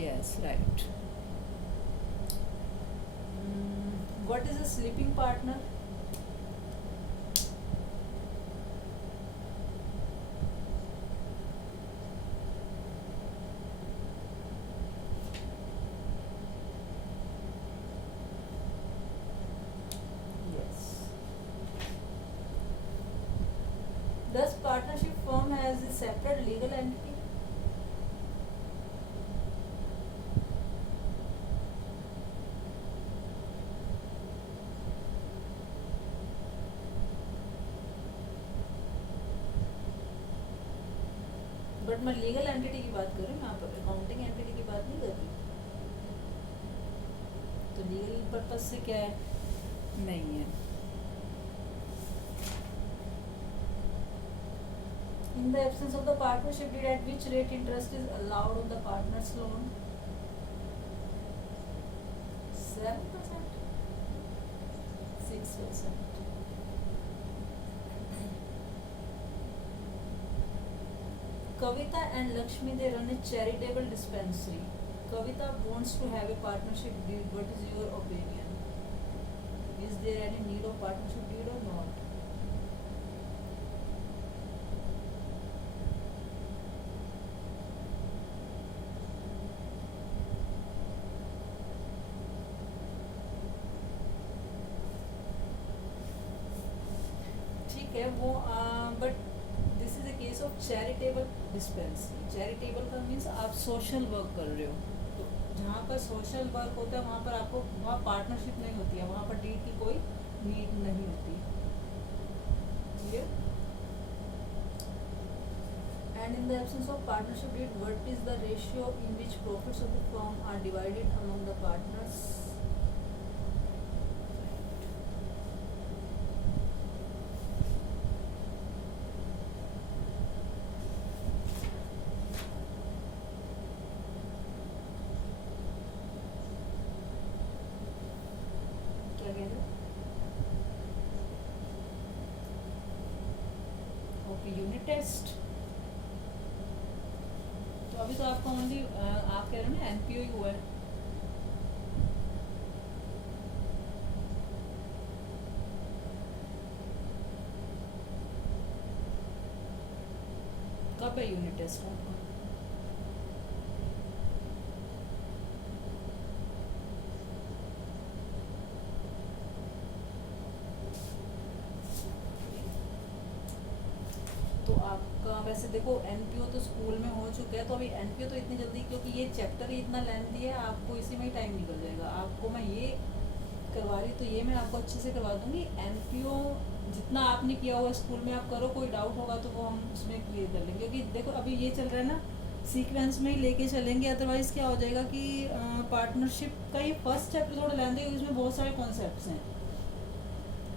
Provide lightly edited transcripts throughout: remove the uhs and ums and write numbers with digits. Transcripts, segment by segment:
Yes, right. What is a sleeping partner? Yes. Does partnership firm has a separate legal entity? But मैं legal entity की बात कर रही हूँ यहाँ पर, अकाउंटिंग एंटिटी की बात नहीं कर रही। तो लीगल पर्पज से क्या है? नहीं है। In the absence of the partnership deed, at which rate interest is allowed on the partner's loan? 7%? 6%. Kavita and Lakshmi, they run a charitable dispensary. Kavita wants to have a partnership deed. What is your opinion? Is there any need of partnership deed or not? ठीक है वो, but this is a case of charitable dispensary. Charitable का means आप social work कर रहे हो, तो जहाँ पर सोशल वर्क होता है वहाँ पर आपको वहाँ पार्टनरशिप नहीं होती है, वहाँ पर डीड की कोई नीड नहीं होती। Clear? And in the absence of partnership deed, what is the ratio in which profits of the firm are divided among the partners? क्या कह रहे हो? Okay, unit test. तो अभी तो आपका ओनली आप कह रहे हो ना एनपीओ ही हुआ है। कब है यूनिट टेस्ट आपका? तो आपका वैसे देखो एनपीओ तो स्कूल में हो चुका है, तो अभी एनपीओ तो इतनी जल्दी, क्योंकि ये चैप्टर ही इतना लेंथी है, आपको इसी में ही टाइम निकल जाएगा। आपको मैं ये करवा रही तो ये मैं आपको अच्छे से करवा दूंगी। एनपीओ जितना आपने किया हुआ स्कूल में आप करो, कोई डाउट होगा तो वो हम उसमें क्लियर कर लेंगे, क्योंकि देखो अभी ये चल रहा है ना, सीक्वेंस में ही लेके चलेंगे। अदरवाइज क्या हो जाएगा कि पार्टनरशिप का ये फर्स्ट चैप्टर थोड़ा लेंथी है, क्योंकि इसमें बहुत सारे कॉन्सेप्ट्स हैं।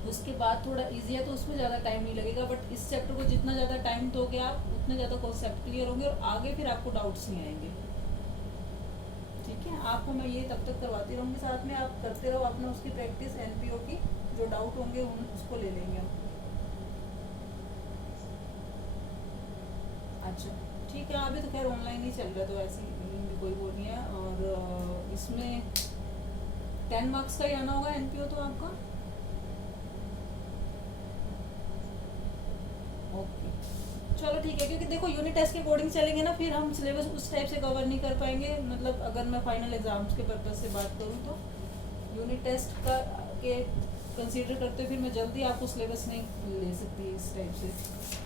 उसके बाद थोड़ा इजी है तो उसमें ज़्यादा टाइम नहीं लगेगा, बट इस चैप्टर को जितना ज़्यादा टाइम दोगे आप उतने ज़्यादा कॉन्सेप्ट क्लियर होंगे और आगे फिर आपको डाउट्स नहीं आएंगे। ठीक है, आपको मैं ये तब तक करवाती रहूँगी, साथ में आप करते रहो अपना उसकी प्रैक्टिस एनपीओ की। जो डाउट होंगे उन उसको ले लेंगे हम। अच्छा ठीक है, अभी तो खैर ऑनलाइन ही चल रहा है तो ऐसी भी कोई वो नहीं है। और इसमें 10 मार्क्स का ही आना होगा एनपीओ तो आपका। ओके चलो ठीक है, क्योंकि देखो यूनिट टेस्ट के अकॉर्डिंग चलेंगे ना, फिर हम सिलेबस उस टाइप से कवर नहीं कर पाएंगे। मतलब अगर मैं फाइनल एग्जाम्स के पर्पज से बात करूँ तो यूनिट टेस्ट का के कंसीडर करते हुए फिर मैं जल्दी आपको सिलेबस नहीं ले सकती इस टाइप से,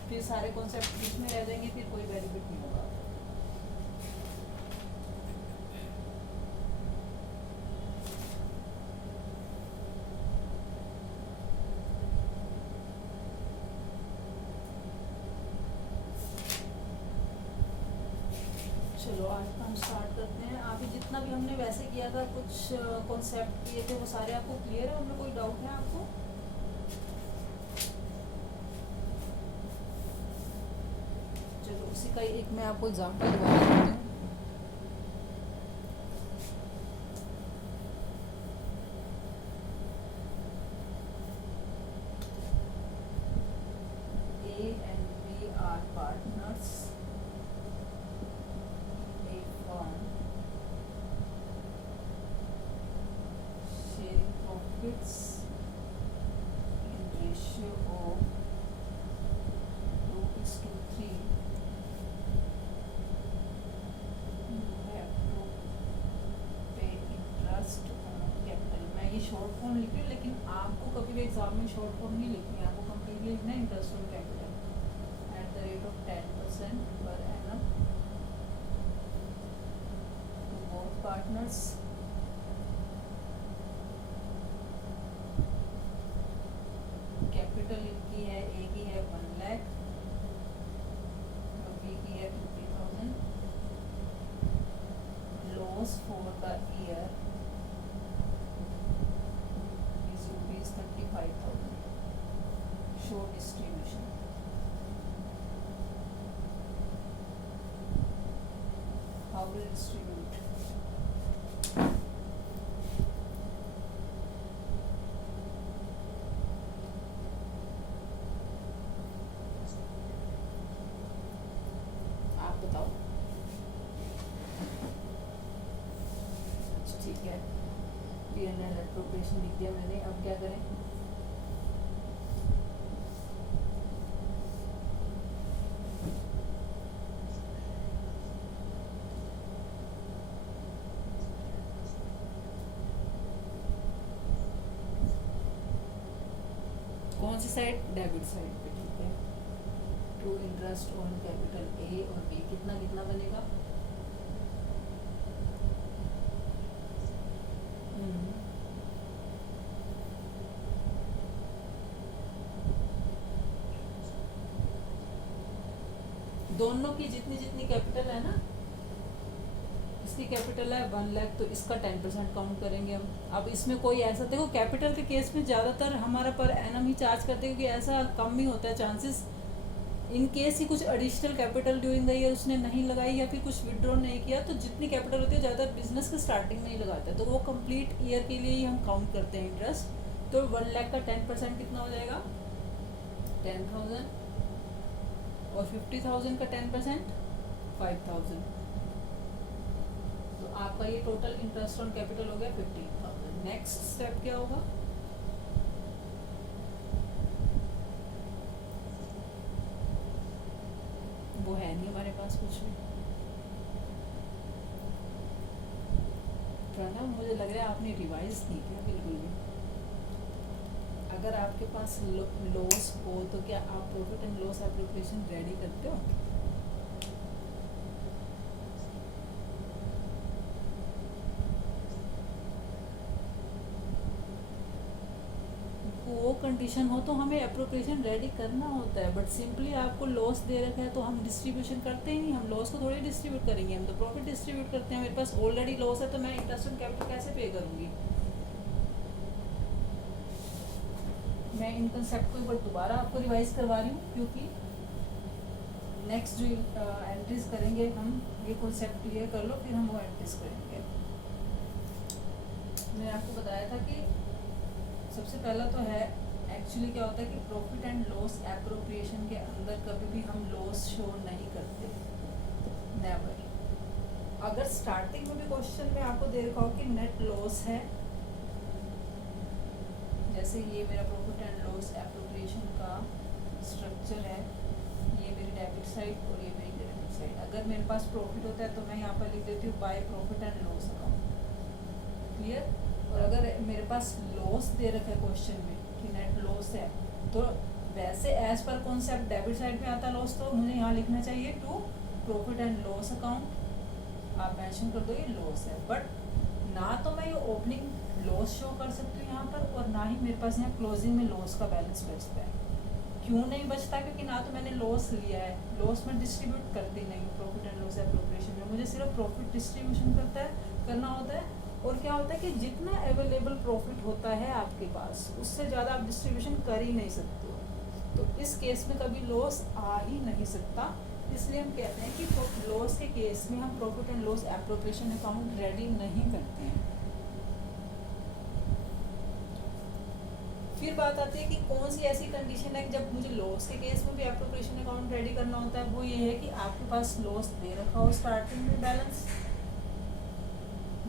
फिर सारे कॉन्सेप्ट बीच में रह जाएंगे, फिर कोई बेनिफिट नहीं होगा। चलो आज हम स्टार्ट करते हैं। अभी जितना भी हमने वैसे किया था, कुछ कॉन्सेप्ट किए थे, वो सारे आपको क्लियर है? उनमें कोई डाउट है आपको? चलो उसी का एक मैं आपको एग्जांपल दिखा देती हूँ। A and B are partners. A firm short form लिख रही हूँ, लेकिन आपको कभी भी एग्जाम में शॉर्ट फॉर्म नहीं लिखनी है, आपको कंप्लीटली लिखना है interest on capital at the rate of 10% per annum to both partners capital इनकी है, ए की है 1 लाख और बी की है 50,000। Loss for the year is ₹35,000। Show distribution. How will distribute? आप बताओ। अच्छा ठीक है, P&L एप्रोप्रिएशन लिख दिया मैंने, अब क्या करें? कौन सी साइड? डेबिट साइड पे, ठीक है। True interest on capital A और बी कितना कितना बनेगा? दोनों की जितनी जितनी कैपिटल है ना, इसकी कैपिटल है 1 लाख, तो इसका 10% काउंट करेंगे हम। अब इसमें कोई ऐसा, देखो कैपिटल के केस में ज़्यादातर हमारा पर एनम ही चार्ज करते हैं, क्योंकि ऐसा कम ही होता है चांसेस, इन केस ही कुछ additional capital during the year उसने नहीं लगाई या फिर कुछ विड्रॉ नहीं किया, तो जितनी कैपिटल होती है ज़्यादा बिजनेस के स्टार्टिंग में ही लगाता है, तो वो कंप्लीट ईयर के लिए ही हम काउंट करते हैं इंटरेस्ट। तो 1 लाख का 10% कितना हो जाएगा? 10,000 और 50,000 का 10% 5,000। तो आपका ये टोटल इंटरेस्ट ऑन कैपिटल हो गया 15,000। नेक्स्ट स्टेप क्या होगा? वो है नहीं हमारे पास कुछ भी। प्रणव, मुझे लग रहा है आपने रिवाइज नहीं किया बिल्कुल भी। अगर आपके पास लॉस हो तो क्या आप profit and loss appropriation ready करते हो? वो कंडीशन हो तो हमें एप्रोप्रिएशन रेडी करना होता है, बट सिंपली आपको लॉस दे रखा है तो हम डिस्ट्रीब्यूशन करते ही नहीं, हम लॉस को थोड़ी डिस्ट्रीब्यूट करेंगे, हम तो प्रॉफिट डिस्ट्रीब्यूट करते हैं। मेरे पास ऑलरेडी लॉस है तो मैं इंटरेस्ट ऑन कैपिटल कैसे पे करूँगी? मैं इन कंसेप्ट को एक बार दोबारा आपको रिवाइज करवा रही हूँ, क्योंकि नेक्स्ट जो एंट्रीज करेंगे हम, ये कॉन्सेप्ट क्लियर कर लो, फिर हम वो एंट्रीज करेंगे। मैंने आपको बताया था कि सबसे पहला तो है, एक्चुअली क्या होता है कि प्रॉफिट एंड लॉस एप्रोप्रिएशन के अंदर कभी भी हम लॉस शो नहीं करते, नेवर। अगर स्टार्टिंग में भी क्वेश्चन में आपको दे रखा हो कि नेट लॉस है, जैसे ये मेरा प्रॉफिट एंड लॉस एप्रोप्रिएशन का स्ट्रक्चर है, ये मेरी डेबिट साइड और ये मेरी क्रेडिट साइड। अगर मेरे पास प्रॉफिट होता है तो मैं यहाँ पर लिख देती हूँ by profit and loss account, clear. और अगर मेरे पास लॉस दे रखा है क्वेश्चन में कि नेट लॉस है, तो वैसे as per concept debit side में आता लॉस, तो मुझे यहाँ लिखना चाहिए to profit and loss account, आप मेंशन कर दो ये लॉस है। बट ना तो मैं ये ओपनिंग लॉस शो कर सकती हूँ यहाँ पर, और ना ही मेरे पास यहाँ क्लोजिंग में लॉस का बैलेंस बचता है। क्यों नहीं बचता? क्योंकि ना तो मैंने लॉस लिया है, लॉस में डिस्ट्रीब्यूट करती नहीं हूँ प्रॉफिट एंड लॉस एप्रोप्रिएशन में, मुझे सिर्फ प्रॉफिट डिस्ट्रीब्यूशन करना होता है। और क्या होता है कि जितना अवेलेबल प्रॉफिट होता है आपके पास, उससे ज़्यादा आप डिस्ट्रीब्यूशन कर ही नहीं सकते हो, तो इस केस में कभी लॉस आ ही नहीं सकता। इसलिए हम कहते हैं कि लॉस के केस में हम profit and loss appropriation account ready नहीं करते हैं। फिर बात आती है कि कौन सी ऐसी कंडीशन है कि जब मुझे लॉस के केस में भी एप्रोप्रिएशन अकाउंट रेडी करना होता है। वो ये है कि आपके पास लॉस दे रखा हो स्टार्टिंग में बैलेंस,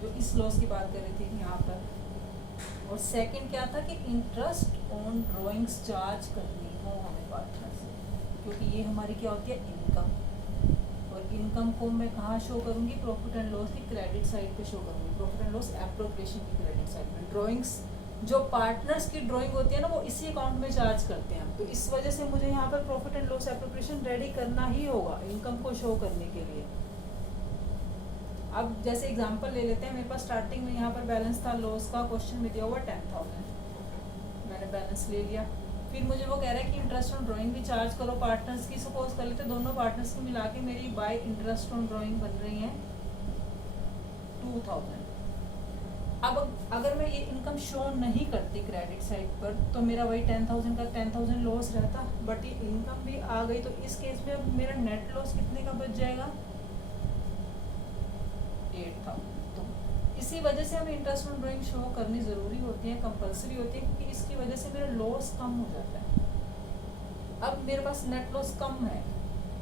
जो इस लॉस की बात कर रही थी यहाँ पर, और सेकंड क्या था कि इंटरेस्ट ऑन ड्राइंग्स चार्ज करनी हो हमें पार्टनर से, क्योंकि ये हमारी क्या होती है इनकम, और इनकम को मैं कहाँ शो करूँगी? प्रॉफिट एंड लॉस की क्रेडिट साइड पे शो करूँगी, प्रॉफिट एंड लॉस एप्रोप्रिएशन की क्रेडिट साइड पे। ड्राइंग्स जो पार्टनर्स की ड्राइंग होती है ना वो इसी अकाउंट में चार्ज करते हैं। तो इस वजह से मुझे यहाँ पर profit and loss appropriation ready करना ही होगा इनकम को शो करने के लिए। अब जैसे एग्जांपल ले लेते हैं, मेरे पास स्टार्टिंग में यहाँ पर बैलेंस था लॉस का, क्वेश्चन में दिया हुआ 10,000, मैंने बैलेंस ले लिया। फिर मुझे वो कह रहा है कि इंटरेस्ट ऑन ड्राइंग भी चार्ज करो पार्टनर्स की। सपोज कर लेते दोनों पार्टनर्स की मिला के मेरी बाय इंटरेस्ट ऑन ड्राइंग बन रही है 2,000। अब अगर मैं ये इनकम शो नहीं करती क्रेडिट साइड पर तो मेरा वही 10,000 का 10,000 लॉस रहता, बट ये इनकम भी आ गई। तो इस केस में अब मेरा नेट लॉस कितने का बच जाएगा? 8,000। तो इसी वजह से हमें इंटरेस्ट ऑन ड्राइंग शो करनी ज़रूरी होती है, कंपलसरी होती है, क्योंकि इसकी वजह से मेरा लॉस कम हो जाता है। अब मेरे पास नेट लॉस कम है,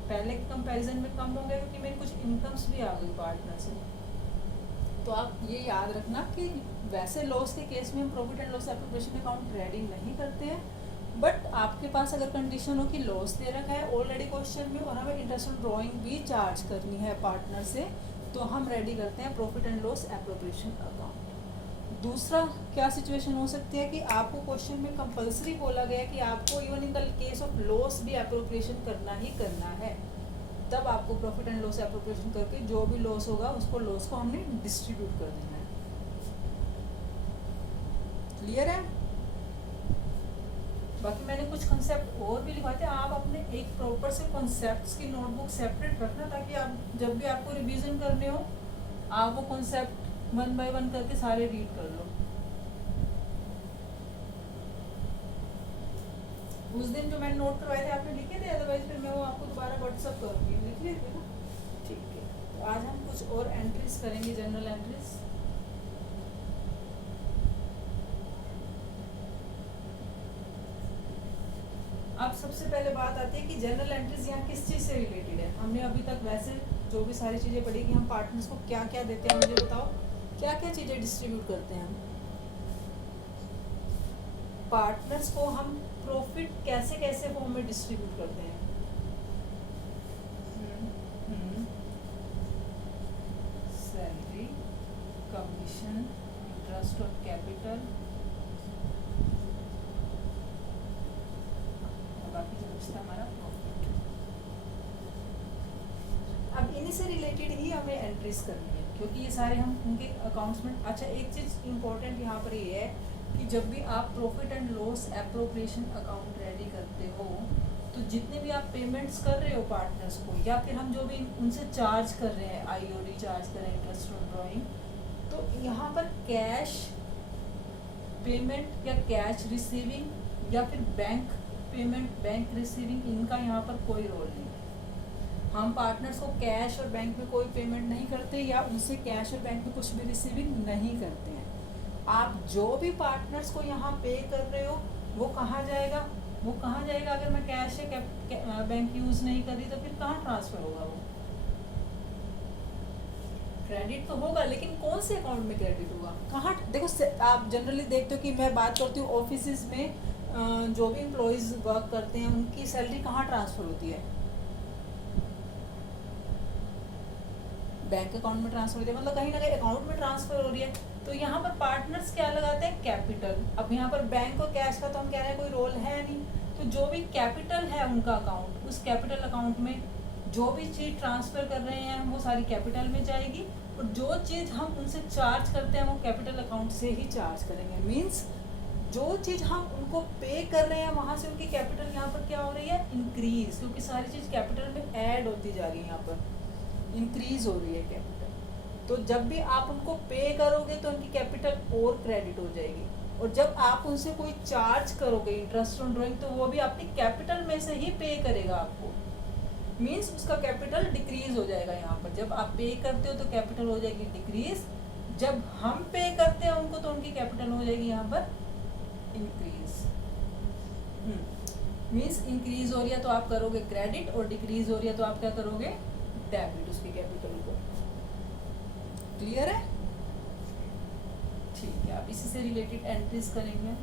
पहले के कंपैरिजन में कम हो गया क्योंकि मेरी कुछ इनकम्स भी आ गई पार्टनर से। तो आप ये याद रखना कि वैसे लॉस के केस में हम profit and loss appropriation account ready नहीं करते हैं, बट आपके पास अगर कंडीशन हो कि लॉस दे रखा है ऑलरेडी क्वेश्चन में और हमें इंटरेस्ट ऑन ड्राइंग भी चार्ज करनी है पार्टनर से, तो हम रेडी करते हैं profit and loss appropriation account. दूसरा क्या सिचुएशन हो सकती है कि आपको क्वेश्चन में कंपलसरी बोला गया कि आपको even in the case of loss भी एप्रोप्रिएशन करना ही करना है, तब आपको प्रॉफिट एंड लॉस एप्रोप्रिएशन करके जो भी लॉस होगा उसको लॉस को हमने डिस्ट्रीब्यूट कर देना है। क्लियर है? बाकी मैंने कुछ कंसेप्ट और भी लिखवाए थे, आप अपने एक प्रॉपर से कॉन्सेप्ट्स की नोटबुक सेपरेट रखना ताकि आप जब भी आपको रिवीजन करने हो आप वो कॉन्सेप्ट 1 बाय 1 करके सारे रीड कर लो। उस दिन जो मैंने नोट करवाए थे आपने लिखे थे, अदरवाइज फिर मैं वो आपको दोबारा व्हाट्सअप करूँगी, लिख लिए थे ना? ठीक है। तो आज हम कुछ और एंट्रीज करेंगे, जनरल एंट्रीज। अब सबसे पहले बात आती है कि जनरल एंट्रीज यहाँ किस चीज़ से रिलेटेड है। हमने अभी तक वैसे जो भी सारी चीज़ें पढ़ी कि हम पार्टनर्स को क्या क्या देते हैं, मुझे बताओ क्या क्या चीज़ें डिस्ट्रीब्यूट करते हैं हम पार्टनर्स को? हम प्रॉफिट कैसे कैसे फॉर्म में डिस्ट्रीब्यूट करते हैं? सैलरी, कमीशन, इंटरेस्ट और कैपिटल, बाकी जो बचता हमारा प्रॉफिट। अब इन्हीं से रिलेटेड ही हमें एंट्रीज करनी है क्योंकि ये सारे हम उनके अकाउंट्स में। अच्छा, एक चीज़ इम्पोर्टेंट यहाँ पर ये है कि जब भी आप profit and loss appropriation account ready करते हो तो जितने भी आप पेमेंट्स कर रहे हो पार्टनर्स को या फिर हम जो भी उनसे चार्ज कर रहे हैं, आईओडी चार्ज कर रहे हैं, इंटरेस्ट ऑन ड्राइंग, तो यहाँ पर कैश पेमेंट या कैश रिसीविंग या फिर बैंक पेमेंट, बैंक रिसीविंग, इनका यहाँ पर कोई रोल नहीं है। हम पार्टनर्स को कैश और बैंक में कोई पेमेंट नहीं करते या उनसे कैश और बैंक में कुछ भी रिसीविंग नहीं करते हैं। आप जो भी पार्टनर्स को यहाँ पे कर रहे हो वो कहाँ जाएगा? वो कहाँ जाएगा? अगर मैं कैश या बैंक यूज़ नहीं कर रही तो फिर कहाँ ट्रांसफ़र होगा? वो क्रेडिट तो होगा, लेकिन कौन से अकाउंट में क्रेडिट होगा? कहाँ? देखो, आप जनरली देखते हो कि मैं बात करती हूँ ऑफिस में जो भी एम्प्लॉयज़ वर्क करते हैं उनकी सैलरी कहाँ ट्रांसफ़र होती है? बैंक अकाउंट में ट्रांसफर होती है, मतलब कहीं ना कहीं अकाउंट में ट्रांसफर हो रही है। तो यहाँ पर पार्टनर्स क्या लगाते हैं? कैपिटल। अब यहाँ पर बैंक और कैश का तो हम कह रहे हैं कोई रोल है नहीं, तो जो भी कैपिटल है उनका अकाउंट, उस कैपिटल अकाउंट में जो भी चीज़ ट्रांसफ़र कर रहे हैं वो सारी कैपिटल में जाएगी और जो चीज़ हम उनसे चार्ज करते हैं वो कैपिटल अकाउंट से ही चार्ज करेंगे। मीन्स जो चीज़ हम उनको पे कर रहे हैं वहाँ से उनकी कैपिटल यहाँ पर क्या हो रही है? इंक्रीज़, क्योंकि सारी चीज़ कैपिटल में ऐड होती जा रही है, यहाँ पर इंक्रीज हो रही है कैपिटल। तो जब भी आप उनको पे करोगे तो उनकी कैपिटल और क्रेडिट हो जाएगी, और जब आप उनसे कोई चार्ज करोगे इंटरेस्ट ऑन ड्राइंग तो वो भी अपनी कैपिटल में से ही पे करेगा आपको। मीन्स उसका कैपिटल डिक्रीज हो जाएगा। यहाँ पर जब आप पे करते हो तो कैपिटल हो जाएगी डिक्रीज, जब हम पे करते हैं उनको तो उनकी कैपिटल हो जाएगी यहाँ पर इंक्रीज। मीन्स इंक्रीज हो रही है तो आप करोगे क्रेडिट और डिक्रीज हो रही है तो आप क्या करोगे? डेबिट उसकी कैपिटल को। क्लियर है? ठीक है, अब इसी से रिलेटेड एंट्रीज करेंगे।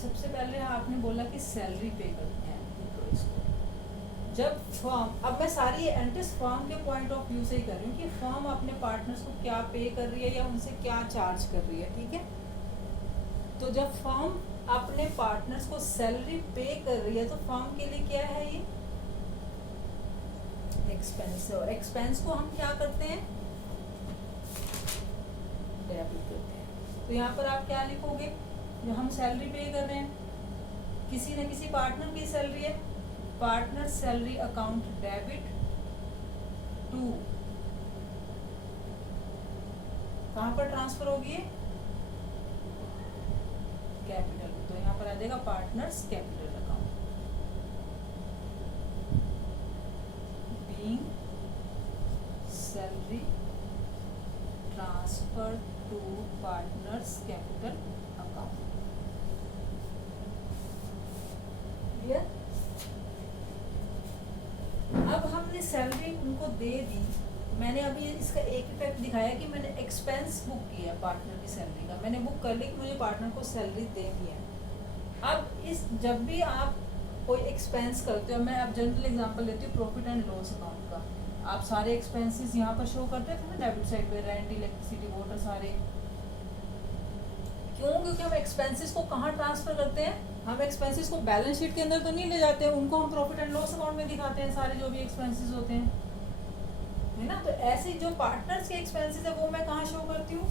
सबसे पहले आपने बोला कि सैलरी पे करते हैं एम्प्लॉइज को। जब फर्म, अब मैं सारी ये एंट्रीज फर्म के पॉइंट ऑफ व्यू से ही कर रही हूँ कि फर्म अपने पार्टनर्स को क्या पे कर रही है या उनसे क्या चार्ज कर रही है, ठीक है। तो जब फर्म अपने पार्टनर्स को सैलरी पे कर रही है तो फर्म के लिए क्या है ये एक्सपेंस, और एक्सपेंस को हम क्या करते हैं डेबिट करते हैं। तो यहाँ पर आप क्या लिखोगे, जो हम सैलरी पे कर रहे हैं, किसी न किसी पार्टनर की सैलरी है, partner salary account debit to, कहाँ पर ट्रांसफर होगी कैपिटल, तो यहाँ पर आ जाएगा partners capital account, being salary transfer to partners capital account. Clear? अब हमने सैलरी उनको दे दी, मैंने अभी इसका एक इफेक्ट दिखाया कि मैंने एक्सपेंस बुक किया पार्टनर की सैलरी का, मैंने बुक कर ली कि मुझे पार्टनर को सैलरी देनी है। अब इस जब भी आप कोई एक्सपेंस करते हो, मैं अब जनरल एग्जांपल लेती हूँ प्रॉफिट एंड लॉस अकाउंट का, आप सारे एक्सपेंसेस यहाँ पर शो करते थे ना डेबिट साइड पे, रेंट, इलेक्ट्रिसिटी, वाटर, सारे। क्यों? क्योंकि हम एक्सपेंसेस को कहाँ ट्रांसफर करते हैं, हम एक्सपेंसेस को बैलेंस शीट के अंदर तो नहीं ले जाते हैं, उनको हम प्रॉफिट एंड लॉस अकाउंट में दिखाते हैं सारे जो भी एक्सपेंसेस होते हैं, है ना। तो ऐसे जो पार्टनर्स के एक्सपेंसेस है वो मैं कहाँ शो करती हूँ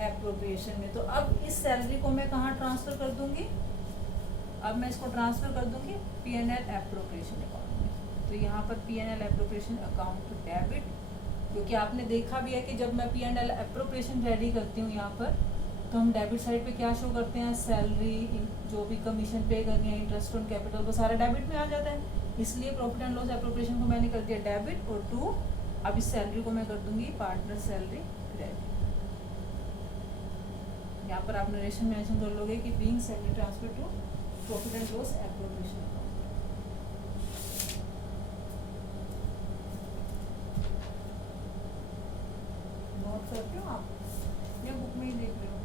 एप्रोप्रिएशन में। तो अब इस सैलरी को मैं कहाँ ट्रांसफर कर दूंगी, अब मैं इसको ट्रांसफर कर दूंगी P&L एप्रोप्रिएशन अकाउंट में। तो यहाँ पर P&L एप्रोप्रिएशन अकाउंट डेबिट, क्योंकि आपने देखा भी है कि जब मैं P&L एप्रोप्रिएशन रेडी करती हूँ यहाँ पर, तो हम डेबिट साइड पे क्या शो करते हैं, सैलरी, जो भी कमीशन पे करनी है, इंटरेस्ट ऑन कैपिटल, वो सारा डेबिट में आ जाता है। इसलिए प्रॉफिट एंड लॉस एप्रोप्रिएशन को मैंने कर दिया डेबिट, और टू अब इस सैलरी को मैं कर दूंगी पार्टनर सैलरी क्रेडिट। यहाँ पर आप नरेशन मेंशन कर लोगे कि being salary transfer to profit and loss appropriation account. Note करते हो आप या बुक में ही देख रहे हो?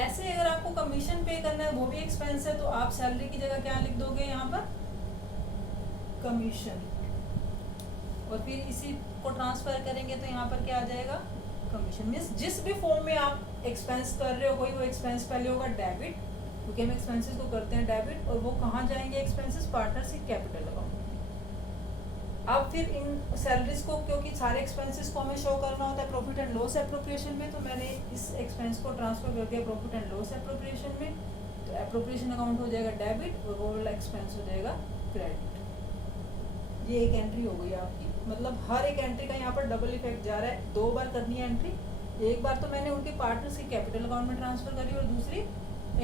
ऐसे अगर आपको कमीशन पे करना है, वो भी एक्सपेंस है, तो आप सैलरी की जगह क्या लिख दोगे यहाँ पर कमीशन, और फिर इसी को ट्रांसफर करेंगे तो यहाँ पर क्या आ जाएगा कमीशन। मीन्स जिस भी फॉर्म में आप एक्सपेंस कर रहे हो, कोई वो एक्सपेंस पहले होगा डेबिट, क्योंकि हम एक्सपेंसेस को करते हैं डेबिट, और वो कहाँ जाएंगे एक्सपेंसेस पार्टनर्स कैपिटल अकाउंट में। अब फिर इन सैलरीज को, क्योंकि सारे एक्सपेंसेस को हमें शो करना होता है प्रॉफिट एंड लॉस एप्रोप्रिएशन में, तो मैंने इस एक्सपेंस को ट्रांसफर कर दिया प्रॉफिट एंड लॉस एप्रोप्रिएशन में। तो एप्रोप्रिएशन अकाउंट हो जाएगा डेबिट और वो वाला एक्सपेंस हो जाएगा क्रेडिट। ये एक एंट्री हो गई आपकी, मतलब हर एक एंट्री का यहाँ पर डबल इफेक्ट जा रहा है। 2 बार करनी है एंट्री, एक बार तो मैंने उनके पार्टनर्स की कैपिटल अकाउंट में ट्रांसफर करी, और दूसरी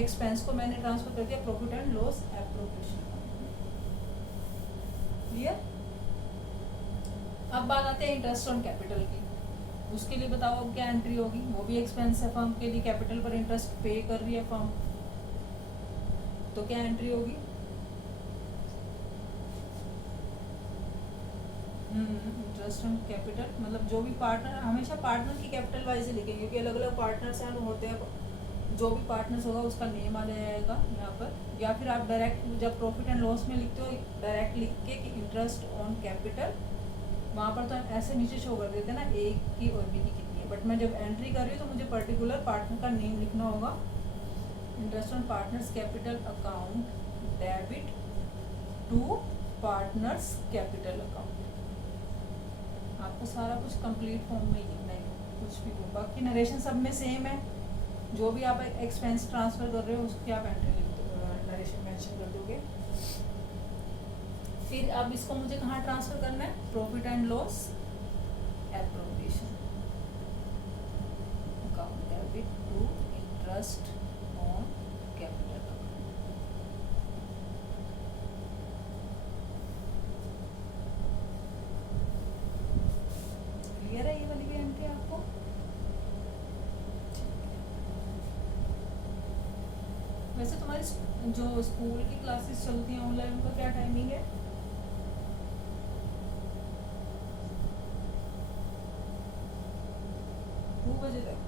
एक्सपेंस को मैंने ट्रांसफर कर दिया profit and loss appropriation account में। क्लियर? अब बात आते हैं इंटरेस्ट ऑन कैपिटल की। उसके लिए बताओ अब क्या एंट्री होगी, वो भी एक्सपेंस है फर्म के लिए, कैपिटल पर इंटरेस्ट पे कर रही है फर्म, तो क्या एंट्री होगी इंटरेस्ट ऑन कैपिटल, मतलब जो भी पार्टनर, हमेशा पार्टनर की कैपिटल वाइज ही लिखेंगे, क्योंकि अलग अलग पार्टनर्स हैं होते हैं, जो भी पार्टनर्स होगा उसका नेम आ जाएगा यहाँ पर। या फिर आप डायरेक्ट जब प्रॉफिट एंड लॉस में लिखते हो डायरेक्ट लिख के कि इंटरेस्ट ऑन कैपिटल, वहाँ पर तो हम ऐसे नीचे शो कर देते हैं ना ए की और बी की कितनी है, बट मैं जब एंट्री कर रही हूँ तो मुझे पर्टिकुलर पार्टनर का नेम लिखना होगा। Interest on partners capital account debit to partners capital account. आपको सारा कुछ कंप्लीट फॉर्म में ही लिखना है, कुछ भी हो, बाकी नरेशन सब में सेम है। जो भी आप एक्सपेंस ट्रांसफर कर रहे हो उसकी आप एंट्री लिख दो, नरेशन मेंशन कर दोगे। फिर अब इसको मुझे कहाँ ट्रांसफर करना है, profit and loss appropriation account debit to interest on capital account. Clear है ये वाली भी एंट्री आपको? वैसे तुम्हारी जो स्कूल की क्लासेस चलती हैं ऑनलाइन, उनका क्या टाइमिंग है? 2 बजे तक।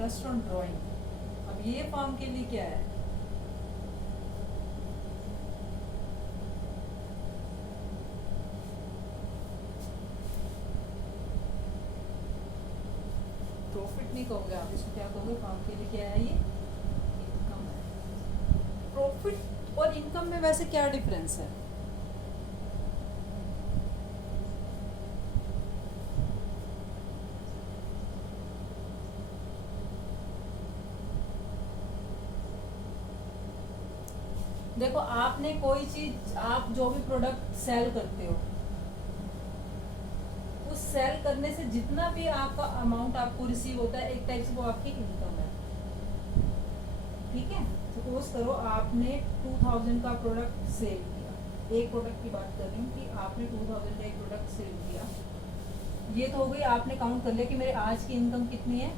Interest on drawing. अब ये फॉर्म के लिए क्या है, प्रॉफिट नहीं कहोगे आप, इसको क्या कहोगे, फॉर्म के लिए क्या है ये, इनकम है। प्रॉफिट और इनकम में वैसे क्या डिफरेंस है? देखो आपने कोई चीज, आप जो भी प्रोडक्ट सेल करते हो, उस सेल करने से जितना भी आपका अमाउंट आपको रिसीव होता है, एक टाइप से वो आपकी इनकम है। ठीक है, सपोज करो आपने 2000 का प्रोडक्ट सेल किया, एक प्रोडक्ट की बात कर रही हूँ कि आपने 2000 का एक प्रोडक्ट सेल किया, ये तो हो गई, आपने काउंट कर लिया कि मेरे आज की इनकम कितनी है,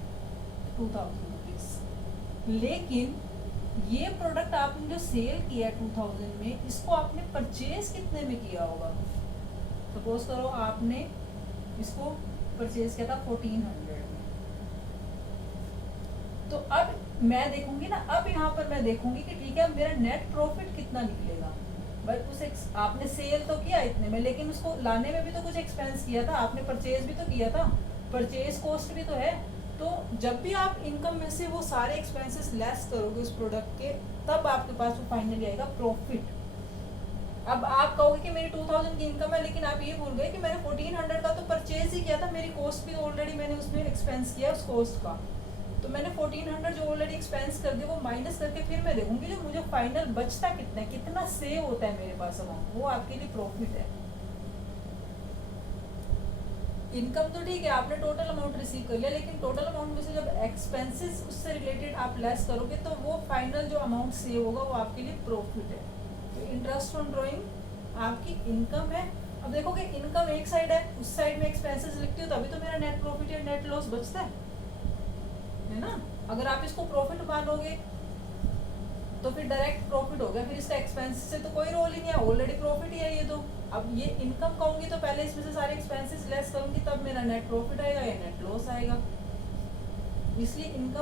2000 रुपीज। लेकिन ये प्रोडक्ट आपने जो सेल किया है 2000 में, इसको आपने परचेज कितने में किया होगा? सपोज करो आपने इसको परचेज किया था 1400 में। तो अब मैं देखूंगी ना, अब यहाँ पर मैं देखूंगी कि ठीक है मेरा नेट प्रॉफिट कितना निकलेगा। भाई आपने सेल तो किया इतने में, लेकिन उसको लाने में भी तो कुछ एक्सपेंस किया था, आपने परचेज भी तो किया था, परचेज कॉस्ट भी तो है। तो जब भी आप इनकम में से वो सारे एक्सपेंसेस लेस करोगे उस प्रोडक्ट के, तब आपके पास वो फाइनली आएगा प्रॉफिट। अब आप कहोगे कि मेरी 2000 की इनकम है, लेकिन आप ये भूल गए कि मैंने 1400 का तो परचेज ही किया था, मेरी कॉस्ट भी ऑलरेडी मैंने उसमें एक्सपेंस किया उस कॉस्ट का। तो मैंने 1400 जो ऑलरेडी एक्सपेंस कर दिया, वो माइनस करके फिर मैं देखूंगी जो मुझे फाइनल बचता कितना है, कितना सेव होता है मेरे पास अमाउंट, वो आपके लिए प्रॉफिट है। इनकम तो ठीक है, आपने टोटल अमाउंट रिसीव कर लिया, लेकिन टोटल अमाउंट में से जब एक्सपेंसेस उससे रिलेटेड आप लेस करोगे, तो वो फाइनल जो अमाउंट सेव होगा वो आपके लिए प्रॉफिट है। तो इंटरेस्ट ऑन ड्राइंग आपकी इनकम है। अब देखोगे इनकम एक साइड है, उस साइड में एक्सपेंसेस लिखती हो तभी तो मेरा नेट प्रॉफिट या नेट लॉस बचता है ना। अगर आप इसको प्रॉफिट मानोगे तो फिर डायरेक्ट प्रॉफिट हो गया, फिर इसका एक्सपेंस से तो कोई रोल ही नहीं है, ऑलरेडी प्रॉफिट ही है ये तो। अब ये इनकम कहूंगी तो पहले इसमें से सारे एक्सपेंसेस लेस करूंगी, तब मेरा नेट प्रॉफिट आएगा या नेट लॉस आएगा। इसलिए इनकम